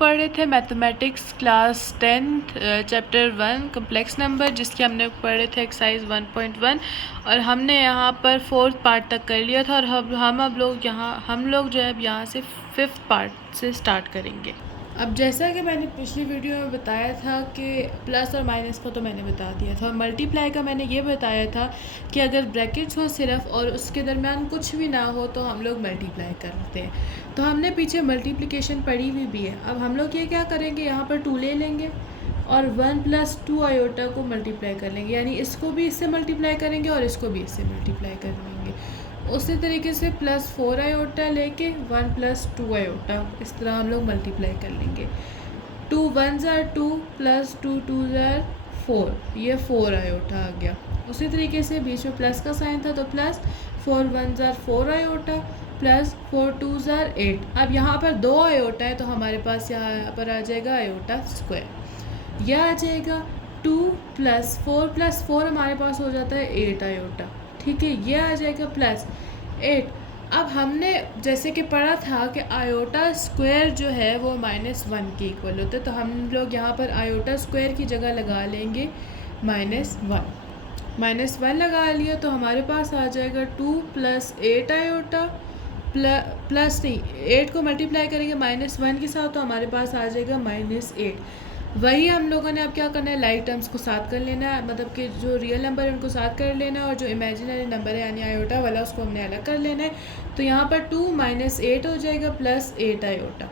पढ़ रहे थे mathematics class 10 chapter 1 complex number, जिसके हमने पढ़ रहे थे एक्सरसाइज 1.1 और हमने यहाँ पर 4th पार्ट तक कर लिया था। और हम लोग जो है अब यहाँ से 5th पार्ट से स्टार्ट करेंगे। अब जैसा कि मैंने पिछली वीडियो में बताया था कि प्लस और माइनस का तो मैंने बता दिया था, और मल्टीप्लाई का मैंने ये बताया था कि अगर ब्रैकेट्स हो सिर्फ और उसके दरमियान कुछ भी ना हो तो हम लोग मल्टीप्लाई करते हैं। तो हमने पीछे मल्टीप्लिकेशन पढ़ी हुई भी है। अब हम लोग ये क्या करेंगे, यहाँ पर 2 ले लेंगे और 1 + 2 आयोटा को मल्टीप्लाई कर लेंगे, यानी इसको भी इससे मल्टीप्लाई करेंगे और इसको भी इससे मल्टीप्लाई कर लेंगे। उसी तरीके से +4 आयोटा लेके 1 + 2 आयोटा, इस तरह हम लोग मल्टीप्लाई कर लेंगे। 2 1s are 2 + 2 2s are 4, ये 4 आयोटा आ गया। उसी तरीके से बीच में प्लस का साइन था तो +4 1s are 4 iota +4 2s are 8। अब यहाँ पर 2 आयोटा है तो हमारे पास यहाँ पर आ जाएगा आयोटा स्क्वायर, यह आ जाएगा 2 + 4 + 4 हमारे पास हो जाता है 8 आयोटा, ठीक है। ये आ जाएगा +8। अब हमने जैसे कि पढ़ा था कि आयोटा स्क्वायर जो है वो -1 के इक्वल होता है, तो हम लोग यहाँ पर आयोटा स्क्वायर की जगह लगा लेंगे -1 लगा लिया तो हमारे पास आ जाएगा 2 + 8 आयोटा प्लस नहीं, 8 को मल्टीप्लाई करेंगे -1 के साथ तो हमारे पास आ जाएगा -8। वही हम लोगों ने अब क्या करना है, लाइक टर्म्स को साथ कर लेना है, मतलब कि जो रियल नंबर है उनको साथ कर लेना है और जो इमेजिनरी नंबर है यानी आयोटा वाला उसको हमने अलग कर लेना है। तो यहाँ पर 2 - 8 हो जाएगा +8 आयोटा।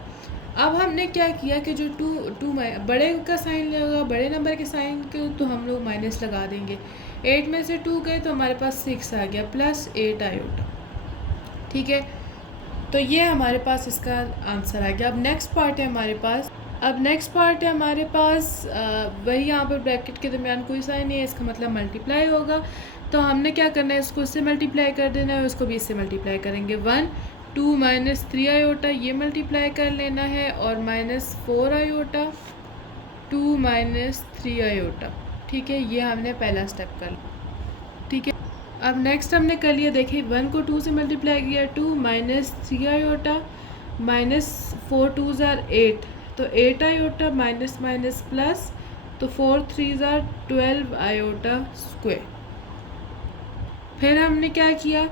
अब हमने क्या किया कि जो 2 बड़े का साइन लगा, बड़े नंबर के साइन को तो हम लोग माइनस लगा देंगे। 8 में से 2 गए तो हमारे पास 6 आ गया +8 आयोटा, ठीक है। तो ये हमारे पास इसका आंसर आ गया। अब नेक्स्ट पार्ट है हमारे पास वही, यहाँ पर ब्रैकेट के दरमियान कोई साइन नहीं है, इसका मतलब मल्टीप्लाई होगा। तो हमने क्या करना है, इसको इससे मल्टीप्लाई कर देना है, उसको भी इससे मल्टीप्लाई करेंगे। 1 2 - 3 आयोटा ये मल्टीप्लाई कर लेना है और -4 आयोटा 2 - 3 आयोटा, ठीक है। ये हमने पहला स्टेप कर लिया, ठीक है। अब नेक्स्ट हमने कर लिया, देखिए 1 को 2 से मल्टीप्लाई किया, 2 - 3 आयोटा -4 2s are 8, तो 8 आयोटा माइनस प्लस, तो 4 3s are 12 आयोटा स्क्वायर। फिर हमने क्या किया,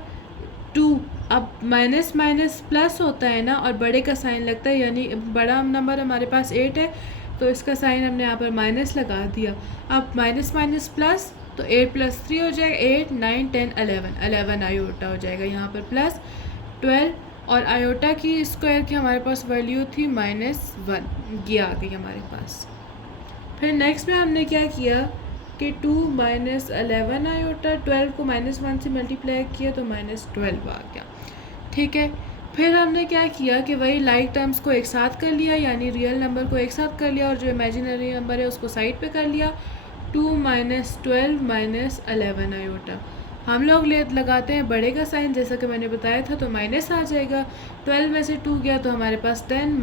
2, अब माइनस माइनस प्लस होता है ना और बड़े का साइन लगता है, यानी बड़ा नंबर हमारे पास 8 है तो इसका साइन हमने यहाँ पर माइनस लगा दिया। अब माइनस माइनस प्लस, तो 8 + 3 हो जाएगा 8 9 10 11 आयोटा हो जाएगा यहाँ पर +12, और आयोटा की स्क्वायर की हमारे पास वैल्यू थी -1, ये आ गई हमारे पास। फिर नेक्स्ट में हमने क्या किया कि 2 - 11 आयोटा, 12 को -1 से मल्टीप्लाई किया तो -12 आ गया, ठीक है। फिर हमने क्या किया कि वही लाइक टर्म्स को एक साथ कर लिया, यानी रियल नंबर को एक साथ कर लिया और जो इमेजिनरी नंबर है उसको साइड पे कर लिया। 2 - 12 - 11 आयोटा, हम लोग लगाते हैं बड़े का साइन, जैसा कि मैंने बताया था, तो माइनस आ जाएगा। 12 में से 2 गया तो हमारे पास 10 -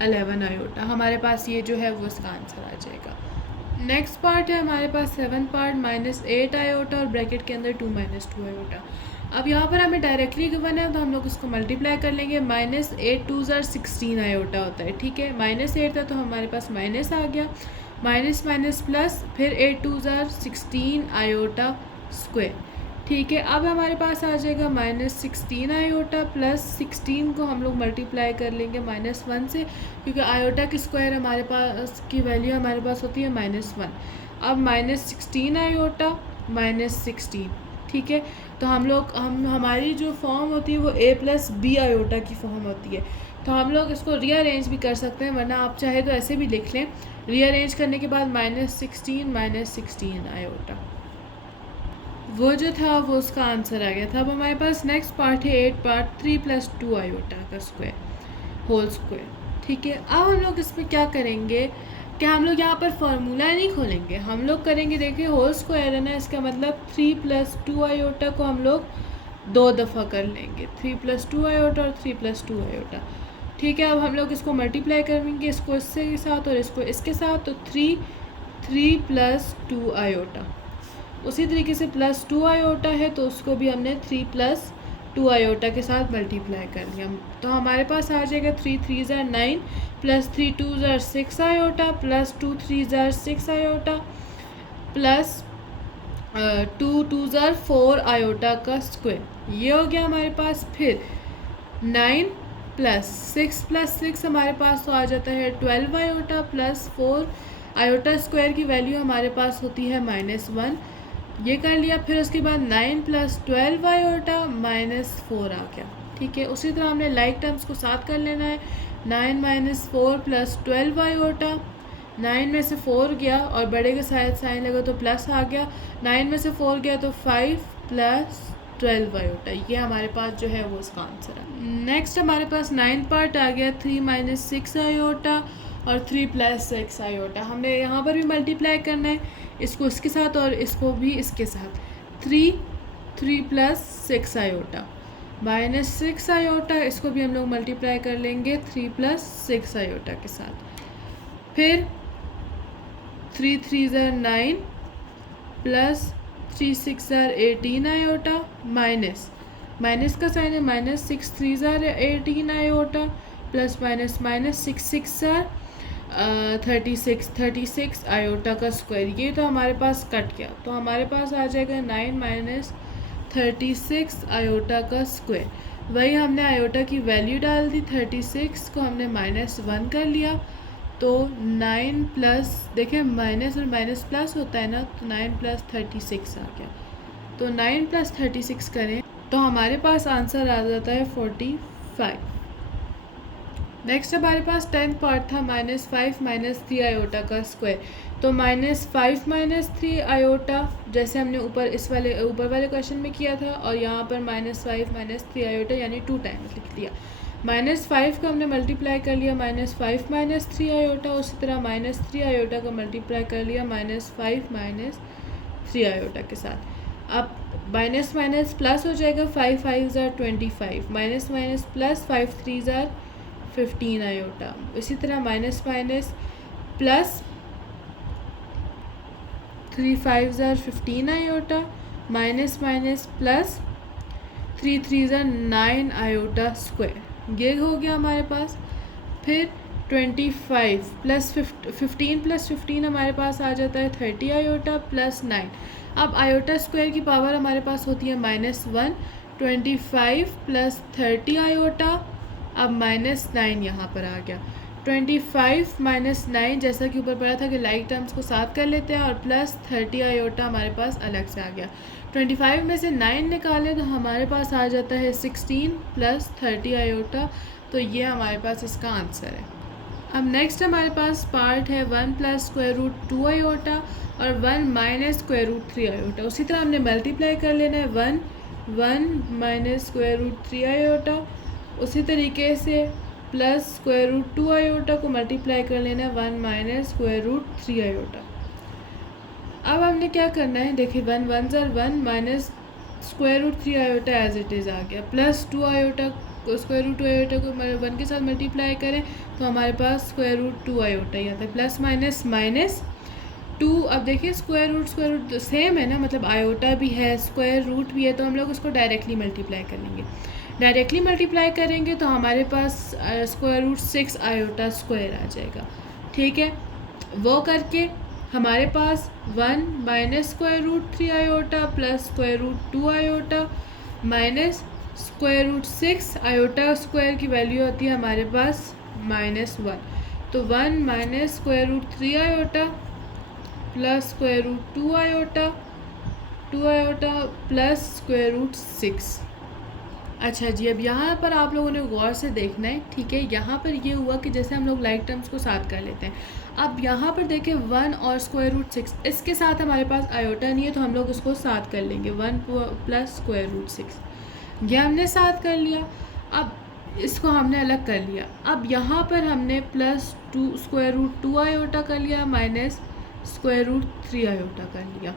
11 आयोटा, हमारे पास ये जो है वो इसका आंसर आ जाएगा। नेक्स्ट पार्ट है हमारे पास 7 पार्ट, -8 आयोटा और ब्रैकेट के अंदर 2 - 2 आयोटा। अब यहाँ पर हमें डायरेक्टली गिवन है तो हम लोग इसको मल्टीप्लाई कर लेंगे। -8 2s are 16 आयोटा होता है, ठीक है। -8 था तो हमारे पास माइनस आ गया, माइनस माइनस प्लस, फिर 8 2s are 16 आयोटा स्क्वायर, ठीक है। अब हमारे पास आ जाएगा -16 आयोटा प्लस 16 को हम लोग मल्टीप्लाई कर लेंगे -1 से, क्योंकि आयोटा की स्क्वायर हमारे पास की वैल्यू हमारे पास होती है -1। अब -16 आयोटा -16, ठीक है। तो हमारी जो फॉर्म होती है वो a + b आयोटा की फॉर्म होती है, तो हम लोग इसको रीअरेंज भी कर सकते हैं, वरना आप चाहे तो ऐसे भी लिख लें। रीअरेंज करने के बाद -16 आयोटा, वो जो था वो उसका आंसर आ गया था। अब हमारे पास नेक्स्ट पार्ट है 8 पार्ट, 3 + 2 आयोटा का स्क्वायर होल स्क्वायर, ठीक है। अब हम लोग इसमें क्या करेंगे कि हम लोग यहाँ पर फार्मूला नहीं खोलेंगे, हम लोग करेंगे, देखिए होल स्क्वायर है ना, इसका मतलब 3 + 2 आयोटा को हम लोग 2 दफ़ा कर लेंगे, 3 + 2 आयोटा और 3 + 2 आयोटा, ठीक है। अब हम लोग इसको मल्टीप्लाई करेंगे, इसको इसके साथ और इसको इसके साथ, तो 3 + 2 आयोटा। उसी तरीके से +2 आयोटा है तो उसको भी हमने 3 + 2 आयोटा के साथ मल्टीप्लाई कर लिया, तो हमारे पास आ जाएगा 3 3s are 9 प्लस 3 2 ज़ार 6 आयोटा प्लस 2 3 ज़ार 6 आयोटा प्लस 2 2 ज़ार 4 आयोटा का स्क्वायर। ये हो गया हमारे पास। फिर 9 प्लस 6 हमारे पास तो आ जाता है 12 आयोटा प्लस 4 आयोटा स्क्वायर की वैल्यू हमारे पास होती है -1। ये कर लिया। फिर उसके बाद 9 प्लस 12 आयोटा -4 आ गया। ठीक है, उसी तरह हमने लाइक टर्म्स को साथ कर लेना है। 9 माइनस 4 प्लस 12 आयोटा, 9 में से 4 गया और बड़े के साथ साइन लगा तो प्लस आ गया। 9 में से 4 गया तो 5 प्लस 12 आयोटा। ये हमारे पास जो है वो इसका आंसर है। नेक्स्ट हमारे पास 9 पार्ट आ गया 3 माइनस 6 आयोटा और 3 प्लस 6 आयोटा। हमने यहाँ पर भी मल्टीप्लाई करना है, इसको इसके साथ और इसको भी इसके साथ। 3 प्लस 6 आयोटा माइनस 6 आयोटा, इसको भी हम लोग मल्टीप्लाई कर लेंगे 3 प्लस 6 आयोटा के साथ। फिर 3 3 ज़ार 9 प्लस 3 6 ज़ार 18 आयोटा माइनस का साइन है -6 3 ज़ार 18 आयोटा प्लस माइनस 6 6 ज़ार 36 आयोटा का स्क्वायर। ये तो हमारे पास कट गया, तो हमारे पास आ जाएगा 9 माइनस 36 आयोटा का स्क्वायर। वही हमने आयोटा की वैल्यू डाल दी, 36 को हमने -1 कर लिया तो 9 प्लस, देखिए माइनस और माइनस प्लस होता है ना, तो 9 प्लस 36 आ गया। तो 9 प्लस 36 करें तो हमारे पास आंसर आ जाता है 45। नेक्स्ट हमारे पास 10th पार्ट था -5 माइनस 3 आयोटा का स्क्वायर। तो -5 माइनस 3 आयोटा जैसे हमने ऊपर वाले क्वेश्चन में किया था, और यहाँ पर -5 माइनस 3 आयोटा यानी 2 टाइम्स लिख लिया। -5 को हमने मल्टीप्लाई कर लिया -5 माइनस 3 आयोटा, उसी तरह -3 आयोटा का मल्टीप्लाई कर लिया -5 माइनस 3 आयोटा के साथ। अब माइनस माइनस प्लस हो जाएगा, 5 5 ज़ार 25, माइनस माइनस प्लस 5 3 ज़ार 15 आयोटा। इसी तरह माइनस माइनस प्लस 3 5 ज़ार 15 आयोटा, माइनस माइनस प्लस 3 3 ज़ार 9 आयोटा स्क्वायर। ये हो गया हमारे पास। फिर 25 प्लस 15 प्लस 15 हमारे पास आ जाता है 30 आयोटा प्लस 9। अब आयोटा स्क्वायर की पावर हमारे पास होती है -1। 25 प्लस 30 आयोटा, अब -9 यहाँ पर आ गया। 25 माइनस 9 जैसा कि ऊपर पड़ा था कि लाइक टर्म्स को साथ कर लेते हैं, और प्लस 30 आयोटा हमारे पास अलग से आ गया। 25 में से 9 निकालें तो हमारे पास आ जाता है 16 प्लस 30 आयोटा। तो ये हमारे पास इसका आंसर है। अब नेक्स्ट हमारे पास पार्ट है 1 प्लस स्क्वायर रूट 2 आयोटा और 1 माइनस स्क्वायर रूट 3 आयोटा। उसी तरह हमने मल्टीप्लाई कर लेना है 1 माइनस स्क्वायर रूट 3 आयोटा, उसी तरीके से प्लस स्क्वायर रूट 2 आयोटा को मल्टीप्लाई कर लेना है 1 माइनस स्क्वायर रूट 3 आयोटा। अब हमने क्या करना है, देखिए 1 1 ज़ार 1 minus square root 3 iota as it is आ गया, प्लस 2 आयोटा को स्क्वायर रूट 2 आयोटा को 1 के साथ मल्टीप्लाई करें तो हमारे पास स्क्वायर रूट 2 आयोटा ही आता है, प्लस माइनस माइनस 2। अब देखिए स्क्वायर रूट सेम है ना, मतलब आयोटा भी है स्क्वायर रूट भी है, तो हम लोग उसको डायरेक्टली मल्टीप्लाई कर लेंगे। डायरेक्टली मल्टीप्लाई करेंगे तो हमारे पास स्क्वायर रूट 6 आयोटा स्क्वायर आ जाएगा। ठीक है, वो करके हमारे पास 1 minus square root 3 iota plus square root 2 iota minus square root 6 iota square की वैल्यू होती है हमारे पास -1। तो 1 minus square root 3 iota plus square root 2 iota plus square root 6। अच्छा जी, अब यहाँ पर आप लोगों ने गौर से देखना है। ठीक है, यहाँ पर ये हुआ कि जैसे हम लोग लाइक टर्म्स को साथ कर लेते हैं। अब यहाँ पर देखें 1 और स्क्वायर रूट 6, इसके साथ हमारे पास आयोटा नहीं है तो हम लोग उसको साथ कर लेंगे 1 प्लस स्क्वायर रूट 6। ये हमने साथ कर लिया, अब इसको हमने अलग कर लिया। अब यहाँ पर हमने प्लस 2 स्क्वायर रूट 2 आयोटा कर लिया माइनस स्क्वायर रूट 3 आयोटा कर लिया।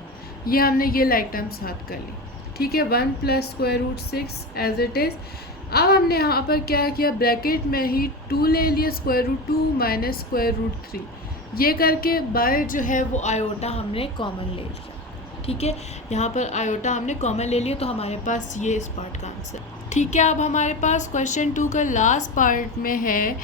ये हमने ये लाइक टर्म साथ कर ली। ठीक है, 1 plus square root 6 as it is. अब हमने यहाँ पर क्या किया, ब्रैकेट में ही 2 ले लिया, square root 2 minus square root 3। ये करके बाय जो है वो आयोटा हमने कॉमन ले लिया। ठीक है, यहाँ पर आयोटा हमने कॉमन ले लिया तो हमारे पास ये इस पार्ट का आंसर। ठीक है, अब हमारे पास क्वेश्चन 2 का लास्ट पार्ट में है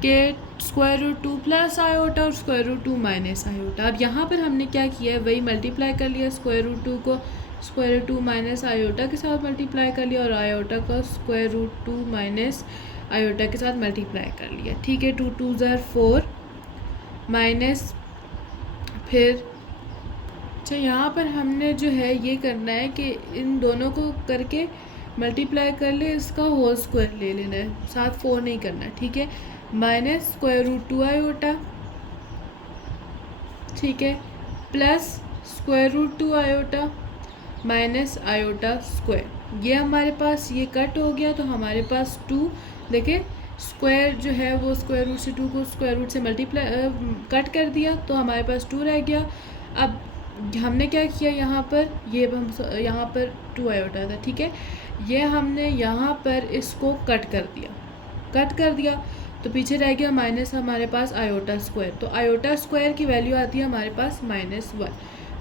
कि स्क्वायर रूट 2 प्लस आयोटा और स्क्वायर रूट 2 माइनस आयोटा। अब यहाँ पर हमने क्या किया है, वही मल्टीप्लाई कर लिया, स्क्वायर रूट 2 को स्क्वायर रूट 2 माइनस आयोटा के साथ मल्टीप्लाई कर लिया और आयोटा का स्क्वायर रूट 2 माइनस आयोटा के साथ मल्टीप्लाई कर लिया। ठीक है, 2 2 ज़र 4 माइनस फिर अच्छा यहाँ पर हमने जो है ये करना है कि इन दोनों को करके मल्टीप्लाई कर ले, इसका होल स्क्वायर ले लेना है, साथ 4 नहीं करना। ठीक है, माइनस स्क्वायर रूट 2 आयोटा, ठीक है, plus square root 2 iota minus iota square. ये हमारे पास ये कट हो गया, तो हमारे पास 2 देखें स्क्वायर जो है वो स्क्वायर रूट से 2 को स्क्वायर रूट से मल्टीप्लाई कट कर दिया, तो हमारे पास 2 रह गया। अब हमने क्या किया यहाँ पर, ये हम यहाँ पर 2 आयोटा था, ठीक है, ये हमने यहाँ पर इसको कट कर दिया तो पीछे रह गया माइनस हमारे पास आयोटा स्क्वायर। तो आयोटा स्क्वायर की वैल्यू आती है हमारे पास -1,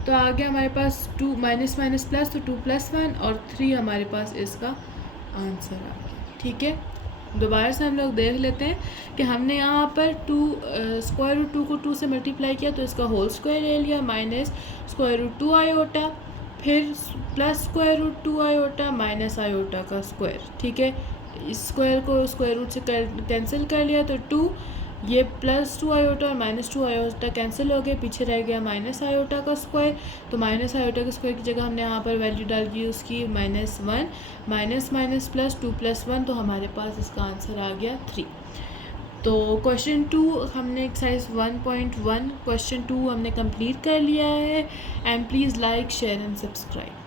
तो आ गया हमारे पास 2 माइनस माइनस प्लस, तो 2 + 1 और 3 हमारे पास इसका आंसर आ गया। ठीक है, दोबारा से हम लोग देख लेते हैं कि हमने यहाँ पर स्क्वायर रूट 2 को 2 से मल्टीप्लाई किया, तो इसका होल स्क्वायर ले लिया, माइनस स्क्वायर रूट 2 आयोटा, फिर plus square root 2 iota minus iota का स्क्वायर। ठीक है, इस स्क्वायर को स्क्वायर रूट से कैंसिल कर लिया, तो 2 ये +2 आयोटा और -2 आयोटा कैंसिल हो गए, पीछे रह गया माइनस आयोटा का स्क्वायर। तो माइनस आयोटा के स्क्वायर की जगह हमने यहाँ पर वैल्यू डाल दी उसकी -1, माइनस माइनस प्लस 2 + 1, तो हमारे पास इसका आंसर आ गया 3। तो क्वेश्चन 2 हमने एक्सरसाइज 1.1 क्वेश्चन 2 हमने कंप्लीट कर लिया है। And please like share and subscribe.